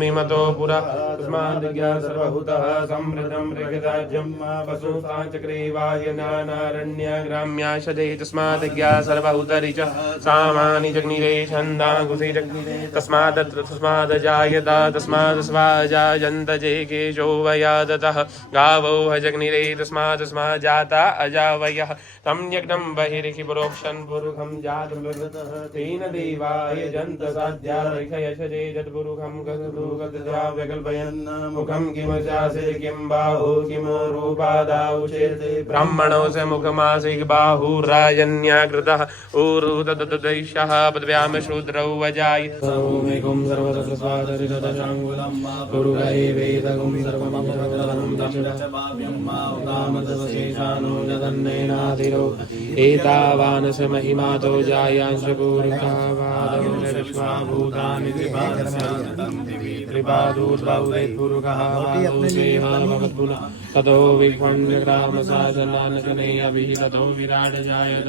मिमतो पुरा तस्माद्ज्ञा सर्वभूतः समृद्धं ऋग्राज्यं पशुसाचक्रे वायनानारण्य ग्राम्याशदे तस्माद्ज्ञा सर्वभूतरिच सामानि जग्निरे छन्दांकुशे जग्निरे तस्मादजायता तस्मादस्वाजायन्त जे केशो वयादतः गावो हजग्निरे तस्मादस्माज्जाता अजावयः तं यज्ञं बहिरिहि प्रोक्षन् पुरुखं जातं तेन देवाय जन्त साध्या ऋषयशजे जत्पुरुखं गतद्वाव्यकल्पयन् मुखं किमशासे किं बाहु किमो रूपादाउचेते ब्राह्मणो स मुखमासिक बाहुराजन्याकृतः ऊरुतदैष्यः पदव्याम शूद्रौ वजाय सौमिकुं सर्वतस्वादरितदशाङ्गुलं पुरुगै वेदगुं सर्वमभद्रधनं दक्षिणचपाव्यं माउतामतशेषानो जदन्नेनाधिरो एतावान् स महिमातो जायांश पूरुकावादो विश्वाभूतानि त्रिपादूर्बाहुरेत्पुरुकः ततो विक्ष्वण्यग्रामशासनानशने अभिहितो विराट जायत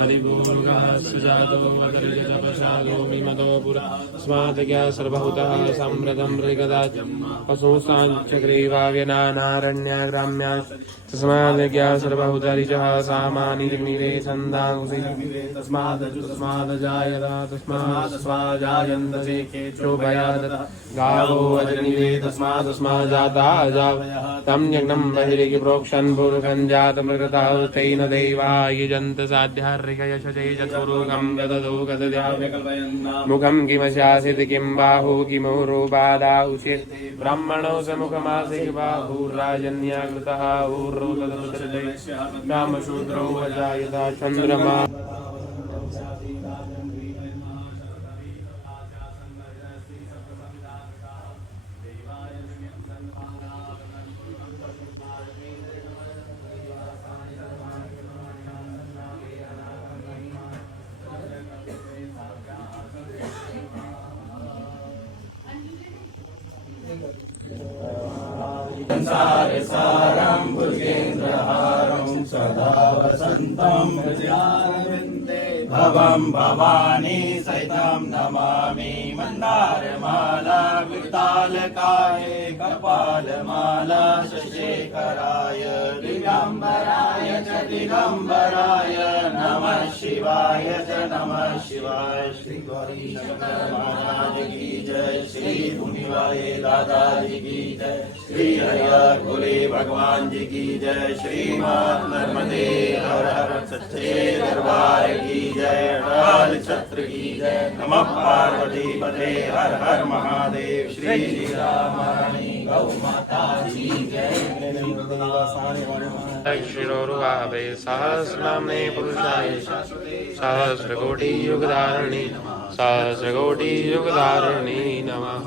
हरिपूरुकः सुजातो वदर्यतपशादो मिमतो पुरा तस्माद्ज्ञा सर्वभूतः समृद्धं ऋगदाज्यं पशुसाञ्चक्रीवाव्यनानारण्या ग्राम्या तस्माद्ज्ञा सर्वभूतरिचः सामानि जग्निरे छन्दांसि तस्मादजायता तस्मादस्वाजायन्त से केशोभयादत गावो अजग्निरे तस्मादस्माज्जाता अजावयः तं यज्ञं बहिरिहि प्रोक्षन् पुरुषं जातमृगतः तेन देवाय जन्त साध्या ऋषयशजे चतुरुखं गदधो गदध्याव्यकल्पयन् मुखं किमशासित किं बाहु किमो रूपादाउचेत् ब्राह्मणो स मुखमासिक बाहुराजन्याकृतः ऊर्ध्वतदुत्तरदैश्यामशूद्रौ वजायता चन्द्रमा सारं भुजेन्द्रहारं सदा वसन्तं प्रजानन्ते भवं भवानी सहितं नमामि मन्दारमाला वितालकाये कपालमाला शशेखराय दिगम्बराय च दिगम्बराय नमः शिवाय च नमः शिवाय श्री गौरी शंकर महाराज की जय श्री मुनिवाले दादाजी की जय श्री हरिहर भोले भगवान जी की जय श्री मां नर्मदे हर हर सच्चे दरबार की जय काल छत्र की जय नमः पार्वती पते हर हर महादेव श्री रामानी गौ माता जी जय शिरोरुवावे सहस्रनाम्ने पुरुषाय सहस्रकोटि युगधारिणी नमः।